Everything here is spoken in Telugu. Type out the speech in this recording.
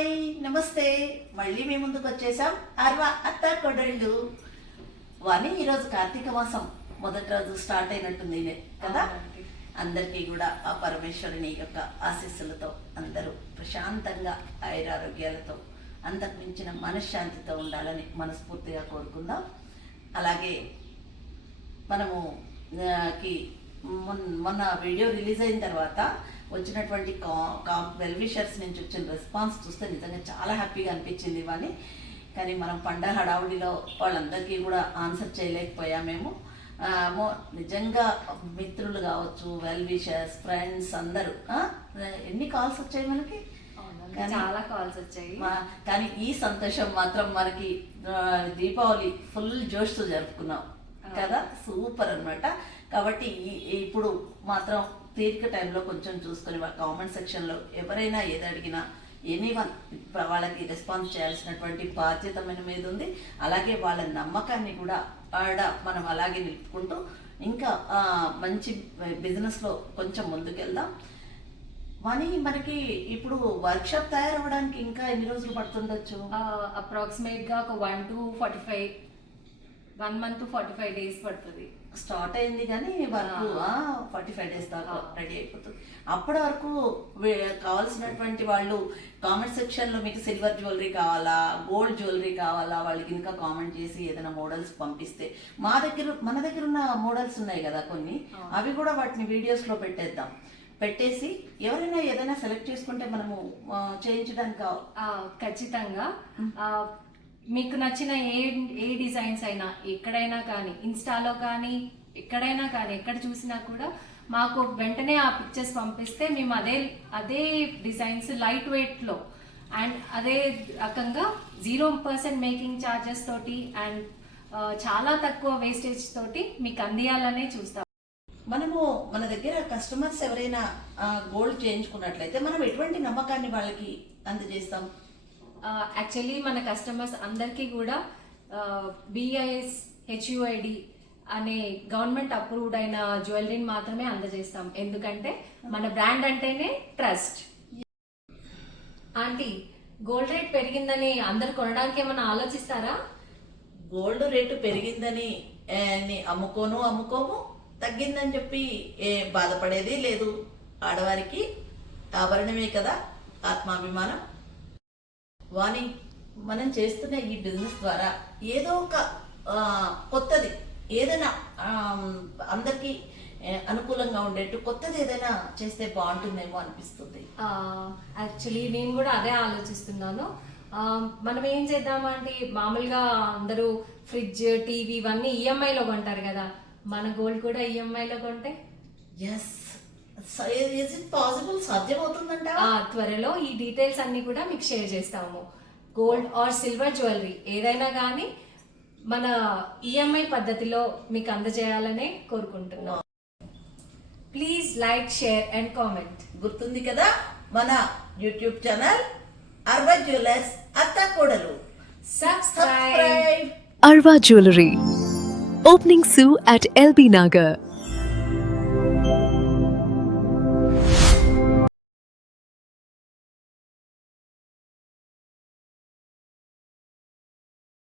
హాయ్ నమస్తే. మళ్ళీ మీ ముందుకు వచ్చేసాం అర్వా అత్త కొడళ్ళు. వాని ఈరోజు కార్తీక మాసం. మొదటి రోజు స్టార్ట్ అయినట్టుంది కదా. అందరికీ కూడా ఆ పరమేశ్వరుని యొక్క ఆశీస్సులతో అందరూ ప్రశాంతంగా ఆయురారోగ్యాలతో అంతకు మించిన మనశ్శాంతితో ఉండాలని మనస్ఫూర్తిగా కోరుకుందాం. అలాగే మనము కి మొన్- మొన్న వీడియో రిలీజ్ అయిన తర్వాత వచ్చినటువంటి కా కా వెల్ విషర్స్ నుంచి వచ్చిన రెస్పాన్స్ చూస్తే నిజంగా చాలా హ్యాపీగా అనిపించింది ఇవన్నీ కానీ మనం పండగ హడావుడిలో వాళ్ళందరికీ కూడా ఆన్సర్ చేయలేకపోయామేమో. నిజంగా మిత్రులు కావచ్చు వెల్ విషర్స్ ఫ్రెండ్స్ అందరూ ఎన్ని కాల్స్ వచ్చాయి మనకి? చాలా కాల్స్ వచ్చాయి. కానీ ఈ సంతోషం మాత్రం మనకి దీపావళి ఫుల్ జోష్తో జరుపుకున్నాం. కదా? సూపర్ అన్నమాట. కాబట్టి ఇప్పుడు మాత్రం తీరిక టైంలో కొంచెం చూసుకొని కామెంట్ సెక్షన్లో ఎవరైనా ఏది అడిగినా ఎనీ వన్ వాళ్ళకి రెస్పాన్స్ చేయాల్సినటువంటి బాధ్యత మన మీద ఉంది. అలాగే వాళ్ళ నమ్మకాన్ని కూడా ఆడ మనం అలాగే నిలుపుకుంటూ ఇంకా మంచి బిజినెస్లో కొంచెం ముందుకెళ్దాం. మనీ మనకి ఇప్పుడు వర్క్షాప్ తయారవడానికి ఇంకా ఎన్ని రోజులు పడుతుండొచ్చు? అప్రాక్సిమేట్గా ఒక one two forty five one month forty five days పడుతుంది. స్టార్ట్ అయింది కానీ వర్క్ ఫార్టీ ఫైవ్ డేస్ దాకా. రెడీ అయిపోతుంది. అప్పటి వరకు కావాల్సినటువంటి వాళ్ళు కామెంట్ సెక్షన్లో మీకు సిల్వర్ జ్యువెలరీ కావాలా గోల్డ్ జ్యువెలరీ కావాలా వాళ్ళకి ఇంకా కామెంట్ చేసి ఏదైనా మోడల్స్ పంపిస్తే మా దగ్గర మన దగ్గర ఉన్న మోడల్స్ ఉన్నాయి కదా కొన్ని. అవి కూడా వాటిని వీడియోస్లో పెట్టేద్దాం. పెట్టేసి ఎవరైనా ఏదైనా సెలెక్ట్ చేసుకుంటే మనము చేయించడానికి ఖచ్చితంగా. మీకు నచ్చిన ఏ ఏ డిజైన్స్ అయినా ఎక్కడైనా కానీ ఇన్స్టాలో కానీ ఎక్కడైనా కానీ ఎక్కడ చూసినా కూడా మాకు వెంటనే ఆ పిక్చర్స్ పంపిస్తే మేము అదే అదే డిజైన్స్ లైట్ వెయిట్లో అండ్ అదే రకంగా జీరో పర్సెంట్ మేకింగ్ ఛార్జెస్ తోటి అండ్ చాలా తక్కువ వేస్టేజ్ తోటి మీకు అందియాలనే చూస్తాం. మనము మన దగ్గర కస్టమర్స్ ఎవరైనా గోల్డ్ చేయించుకున్నట్లయితే మనం ఎటువంటి నమ్మకాన్ని వాళ్ళకి అందజేస్తాం? యాక్చువల్లీ మన కస్టమర్స్ అందరికీ కూడా బిఐఎస్ హెచ్యుఐడి అనే గవర్నమెంట్ అప్రూవ్డ్ అయిన జ్యువెలరీని మాత్రమే అందజేస్తాం. ఎందుకంటే మన బ్రాండ్ అంటేనే ట్రస్ట్ ఆంటీ గోల్డ్ రేట్ పెరిగిందని అందరు కొనడానికి ఏమైనా ఆలోచిస్తారా? గోల్డ్ రేటు పెరిగిందని అమ్ముకోను అమ్ముకోము తగ్గిందని చెప్పి ఏ బాధపడేది లేదు. ఆడవారికి ఆభరణమే కదా ఆత్మాభిమానం. వాణి మనం చేస్తున్న ఈ బిజినెస్ ద్వారా ఏదో ఒక కొత్తది ఏదైనా అందరికీ అనుకూలంగా ఉండేట్టు కొత్తది ఏదైనా చేస్తే బాగుంటుందేమో అనిపిస్తుంది. యాక్చువల్లీ నేను కూడా అదే ఆలోచిస్తున్నాను. మనం ఏం చేద్దామంటే మామూలుగా అందరూ ఫ్రిడ్జ్ టీవీ ఇవన్నీ ఈఎంఐలో కొంటారు కదా. మన గోల్డ్ కూడా ఈఎంఐలో కొంటే? ఎస్ పాసిబుల్ సాధ్యమవుతుందంట ఆ, త్వరలో ఈ డీటెయిల్స్ అన్ని కూడా మీకు షేర్ చేస్తాము. గోల్డ్ ఆర్ సిల్వర్ జ్యువెలరీ ఏదైనా కానీ మన ఈఎంఐ పద్ధతిలో మీకు అందజేయాలనే కోరుకుంటున్నాం. Please like share and comment గుర్తుంది కదా? మన యూట్యూబ్ ఛానల్ అర్వ జ్యువెలర్స్ అత్త కోడలు. Subscribe Arva Jewelry. Opening soon at LB Nagar.